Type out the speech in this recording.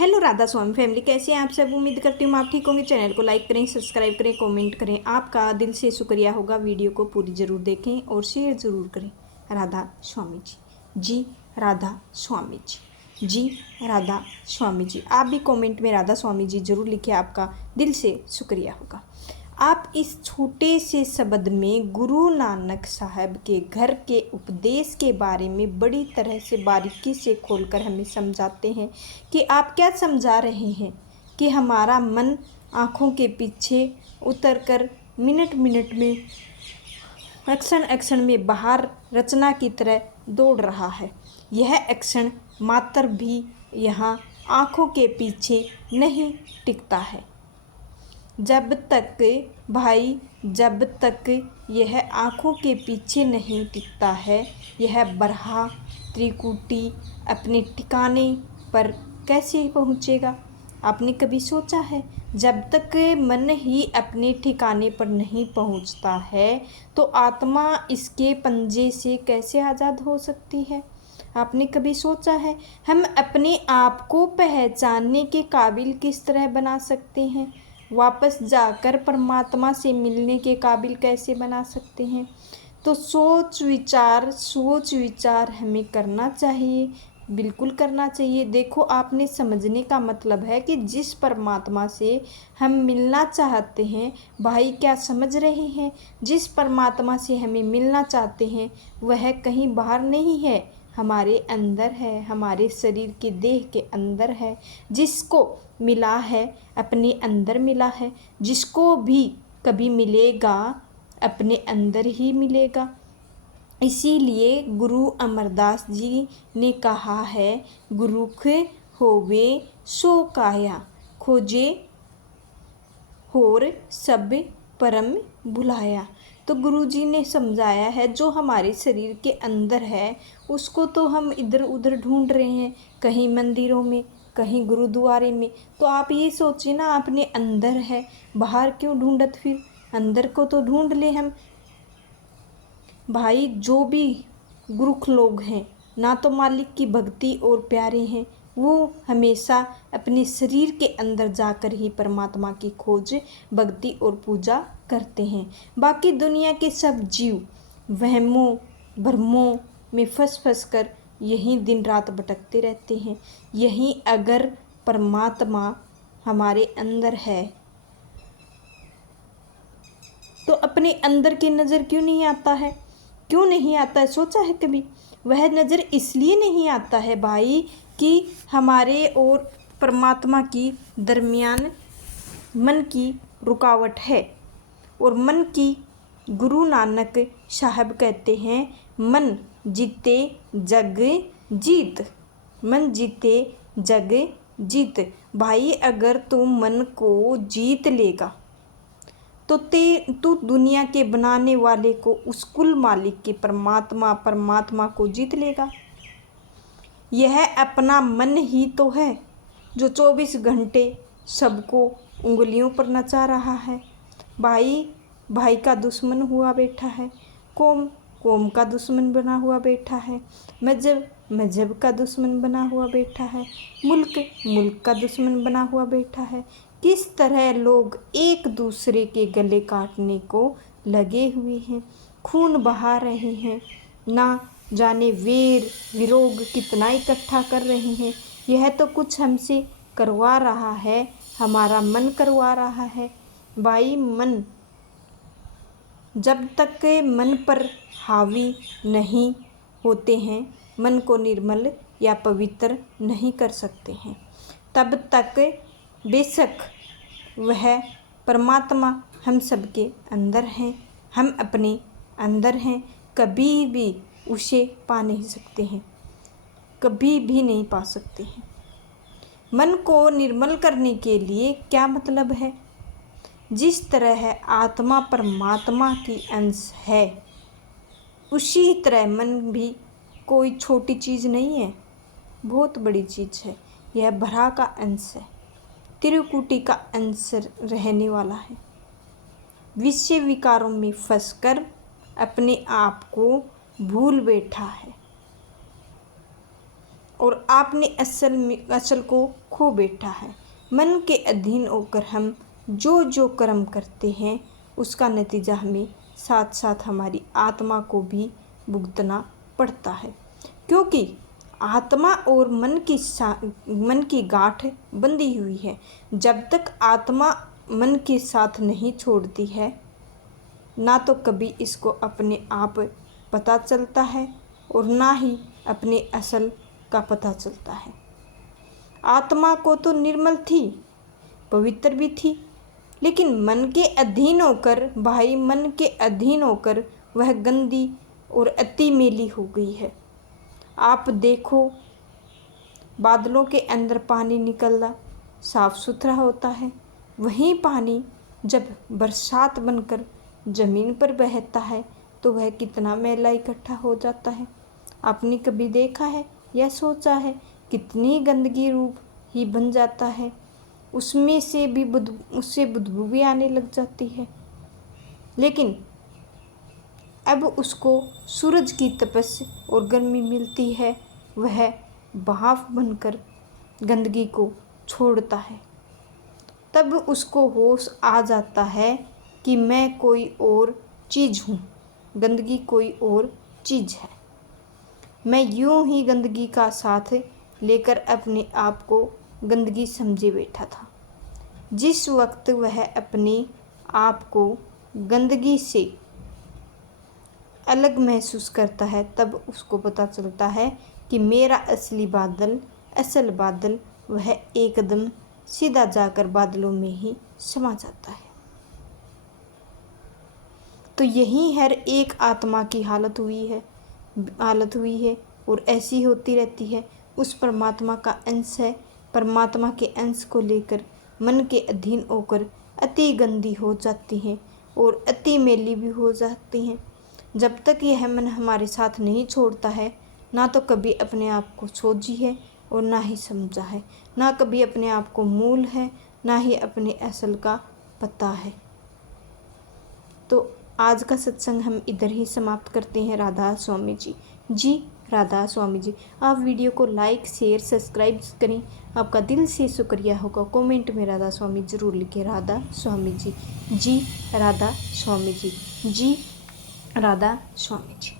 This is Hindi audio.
हेलो राधा स्वामी फैमिली, कैसे हैं आप सब। उम्मीद करती हूँ आप ठीक होंगे। चैनल को लाइक करें, सब्सक्राइब करें, कमेंट करें। आपका दिल से शुक्रिया होगा। वीडियो को पूरी ज़रूर देखें और शेयर ज़रूर करें। राधा स्वामी जी, जी राधा स्वामी जी, जी राधा स्वामी जी। आप भी कमेंट में राधा स्वामी जी ज़रूर लिखें, आपका दिल से शुक्रिया होगा। आप इस छोटे से शब्द में गुरु नानक साहब के घर के उपदेश के बारे में बड़ी तरह से बारीकी से खोलकर हमें समझाते हैं कि आप क्या समझा रहे हैं कि हमारा मन आँखों के पीछे उतरकर मिनट मिनट में एक्शन एक्शन में बाहर रचना की तरह दौड़ रहा है। यह एक्शन मात्र भी यहाँ आँखों के पीछे नहीं टिकता है। जब तक यह आँखों के पीछे नहीं टिकता है, यह बरहा त्रिकुटी अपने ठिकाने पर कैसे पहुँचेगा। आपने कभी सोचा है, जब तक मन ही अपने ठिकाने पर नहीं पहुँचता है तो आत्मा इसके पंजे से कैसे आज़ाद हो सकती है। आपने कभी सोचा है, हम अपने आप को पहचानने के काबिल किस तरह बना सकते हैं, वापस जाकर परमात्मा से मिलने के काबिल कैसे बना सकते हैं। तो सोच विचार हमें करना चाहिए, बिल्कुल करना चाहिए। देखो, आपने समझने का मतलब है कि जिस परमात्मा से हम मिलना चाहते हैं, भाई क्या समझ रहे हैं, जिस परमात्मा से हमें मिलना चाहते हैं वह कहीं बाहर नहीं है, हमारे अंदर है, हमारे शरीर के देह के अंदर है। जिसको मिला है अपने अंदर मिला है, जिसको भी कभी मिलेगा अपने अंदर ही मिलेगा। इसीलिए गुरु अमरदास जी ने कहा है, गुरुख होवे सो काया, खोजे होर सब परम भुलाया। तो गुरु जी ने समझाया है, जो हमारे शरीर के अंदर है उसको तो हम इधर उधर ढूंढ रहे हैं, कहीं मंदिरों में, कहीं गुरुद्वारे में। तो आप ये सोचिए ना, अपने अंदर है, बाहर क्यों ढूंढत, फिर अंदर को तो ढूंढ ले हम। भाई जो भी गुरुख लोग हैं, ना तो मालिक की भक्ति और प्यारे हैं, वो हमेशा अपने शरीर के अंदर जाकर ही परमात्मा की खोज, भक्ति और पूजा करते हैं। बाकी दुनिया के सब जीव वहमों भ्रमों में फंस कर यहीं दिन रात भटकते रहते हैं। यहीं अगर परमात्मा हमारे अंदर है तो अपने अंदर की नज़र क्यों नहीं आता है, क्यों नहीं आता है, सोचा है कभी। वह नज़र इसलिए नहीं आता है भाई कि हमारे और परमात्मा की दरमियान मन की रुकावट है। और मन की गुरु नानक साहब कहते हैं, मन जीते जग जीत, मन जीते जग जीत। भाई अगर तू मन को जीत लेगा तो तू दुनिया के बनाने वाले को, उस कुल मालिक के परमात्मा को जीत लेगा। यह अपना मन ही तो है जो 24 घंटे सबको उंगलियों पर नचा रहा है। भाई भाई का दुश्मन हुआ बैठा है, कौम का दुश्मन बना हुआ बैठा है, मजहब का दुश्मन बना हुआ बैठा है, मुल्क का दुश्मन बना हुआ बैठा है। किस तरह लोग एक दूसरे के गले काटने को लगे हुए हैं, खून बहा रहे हैं, ना जाने वेर विरोग कितना इकट्ठा कर रहे हैं। यह तो कुछ हमसे करवा रहा है, हमारा मन करवा रहा है। भाई मन जब तक मन पर हावी नहीं होते हैं, मन को निर्मल या पवित्र नहीं कर सकते हैं। तब तक बेशक वह परमात्मा हम सबके अंदर हैं, हम अपने अंदर हैं, कभी भी उसे पा नहीं सकते हैं, कभी भी नहीं पा सकते हैं। मन को निर्मल करने के लिए क्या मतलब है, जिस तरह आत्मा परमात्मा की अंश है, उसी तरह मन भी कोई छोटी चीज़ नहीं है, बहुत बड़ी चीज़ है। यह बरहा का अंश है, त्रिकुटी का अंश रहने वाला है। विषय विकारों में फंसकर अपने आप को भूल बैठा है। और आपने असल को खो बैठा है। मन के अधीन होकर हम जो जो कर्म करते हैं उसका नतीजा हमें साथ साथ हमारी आत्मा को भी भुगतना पड़ता है, क्योंकि आत्मा और मन की गांठ बंधी हुई है। जब तक आत्मा मन के साथ नहीं छोड़ती है, ना तो कभी इसको अपने आप पता चलता है और ना ही अपने असल का पता चलता है। आत्मा को तो निर्मल थी, पवित्र भी थी, लेकिन मन के अधीन होकर मन के अधीन होकर वह गंदी और अति मैली हो गई है। आप देखो, बादलों के अंदर पानी निकलना साफ सुथरा होता है, वही पानी जब बरसात बनकर ज़मीन पर बहता है तो वह कितना मैला इकट्ठा हो जाता है। आपने कभी देखा है या सोचा है कितनी गंदगी रूप ही बन जाता है, उसमें से भी उससे बदबू भी आने लग जाती है। लेकिन अब उसको सूरज की तपस और गर्मी मिलती है, वह भाप बनकर गंदगी को छोड़ता है। तब उसको होश आ जाता है कि मैं कोई और चीज़ हूँ, गंदगी कोई और चीज़ है। मैं यूं ही गंदगी का साथ लेकर अपने आप को गंदगी समझे बैठा था। जिस वक्त वह अपने आप को गंदगी से अलग महसूस करता है, तब उसको पता चलता है कि मेरा असल बादल वह एकदम सीधा जाकर बादलों में ही समा जाता है। तो यही हर एक आत्मा की हालत हुई है और ऐसी होती रहती है। उस परमात्मा का अंश है, परमात्मा के अंश को लेकर मन के अधीन होकर अति गंदी हो जाती हैं और अति मैली भी हो जाती हैं। जब तक यह मन हमारे साथ नहीं छोड़ता है, ना तो कभी अपने आप को खोजी है और ना ही समझा है, ना कभी अपने आप को मूल है, ना ही अपने असल का पता है। तो आज का सत्संग हम इधर ही समाप्त करते हैं। राधा स्वामी जी राधा स्वामी जी। आप वीडियो को लाइक शेयर सब्सक्राइब करें, आपका दिल से शुक्रिया होगा। कमेंट में राधा स्वामी ज़रूर लिखें। राधा स्वामी जी राधा स्वामी जी राधा स्वामी जी।